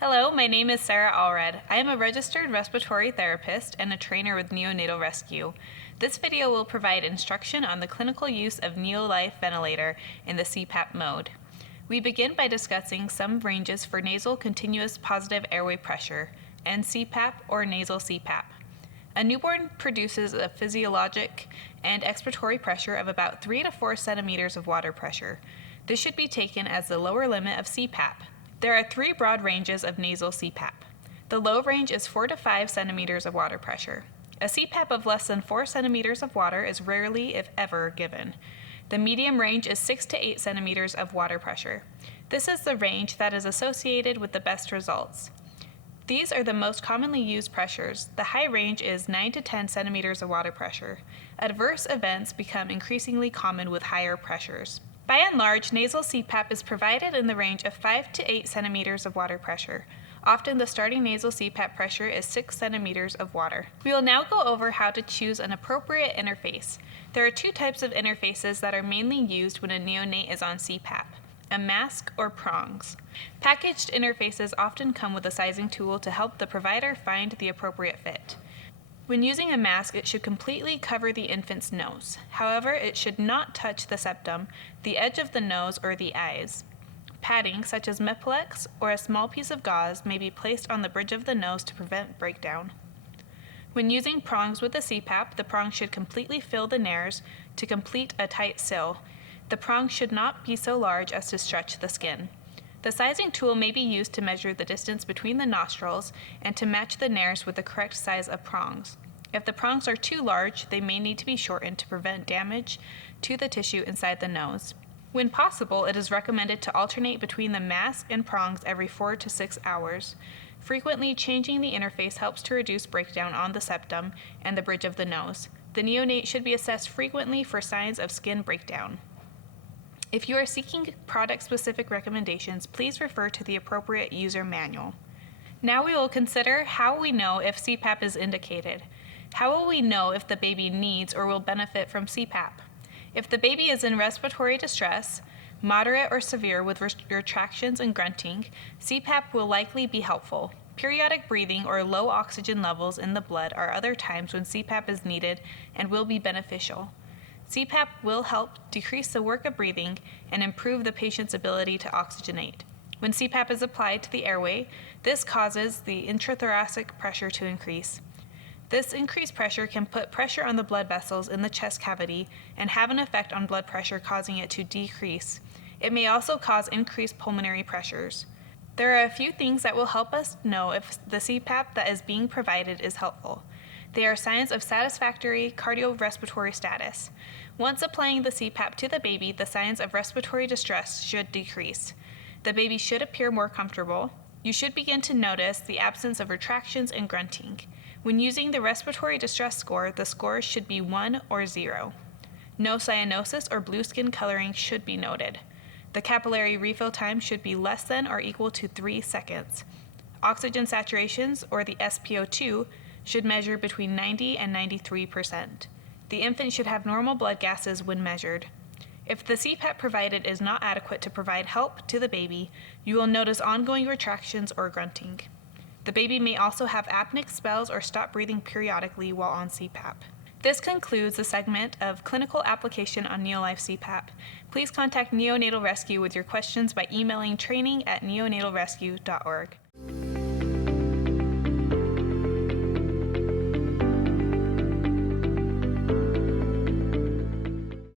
Hello, my name is Sarah Allred. I am a registered respiratory therapist and a trainer with Neonatal Rescue. This video will provide instruction on the clinical use of NeoLife ventilator in the CPAP mode. We begin by discussing some ranges for nasal continuous positive airway pressure, NCPAP or nasal CPAP. A newborn produces a physiologic and expiratory pressure of about 3 to 4 centimeters of water pressure. This should be taken as the lower limit of CPAP. There are 3 broad ranges of nasal CPAP. The low range is 4 to 5 centimeters of water pressure. A CPAP of less than 4 centimeters of water is rarely, if ever, given. The medium range is 6 to 8 centimeters of water pressure. This is the range that is associated with the best results. These are the most commonly used pressures. The high range is 9 to 10 centimeters of water pressure. Adverse events become increasingly common with higher pressures. By and large, nasal CPAP is provided in the range of 5 to 8 centimeters of water pressure. Often the starting nasal CPAP pressure is 6 centimeters of water. We will now go over how to choose an appropriate interface. There are 2 types of interfaces that are mainly used when a neonate is on CPAP: a mask or prongs. Packaged interfaces often come with a sizing tool to help the provider find the appropriate fit. When using a mask, it should completely cover the infant's nose. However, it should not touch the septum, the edge of the nose, or the eyes. Padding, such as Meplex or a small piece of gauze, may be placed on the bridge of the nose to prevent breakdown. When using prongs with a CPAP, the prong should completely fill the nares to complete a tight seal. The prong should not be so large as to stretch the skin. The sizing tool may be used to measure the distance between the nostrils and to match the nares with the correct size of prongs. If the prongs are too large, they may need to be shortened to prevent damage to the tissue inside the nose. When possible, it is recommended to alternate between the mask and prongs every 4 to 6 hours. Frequently changing the interface helps to reduce breakdown on the septum and the bridge of the nose. The neonate should be assessed frequently for signs of skin breakdown. If you are seeking product-specific recommendations, please refer to the appropriate user manual. Now we will consider how we know if CPAP is indicated. How will we know if the baby needs or will benefit from CPAP? If the baby is in respiratory distress, moderate or severe with retractions and grunting, CPAP will likely be helpful. Periodic breathing or low oxygen levels in the blood are other times when CPAP is needed and will be beneficial. CPAP will help decrease the work of breathing and improve the patient's ability to oxygenate. When CPAP is applied to the airway, this causes the intrathoracic pressure to increase. This increased pressure can put pressure on the blood vessels in the chest cavity and have an effect on blood pressure, causing it to decrease. It may also cause increased pulmonary pressures. There are a few things that will help us know if the CPAP that is being provided is helpful. They are signs of satisfactory cardiorespiratory status. Once applying the CPAP to the baby, the signs of respiratory distress should decrease. The baby should appear more comfortable. You should begin to notice the absence of retractions and grunting. When using the respiratory distress score, the score should be 1 or 0. No cyanosis or blue skin coloring should be noted. The capillary refill time should be less than or equal to 3 seconds. Oxygen saturations, or the SpO2, should measure between 90 and 93%. The infant should have normal blood gases when measured. If the CPAP provided is not adequate to provide help to the baby, you will notice ongoing retractions or grunting. The baby may also have apneic spells or stop breathing periodically while on CPAP. This concludes the segment of clinical application on NeoLife CPAP. Please contact Neonatal Rescue with your questions by emailing training@neonatalrescue.org.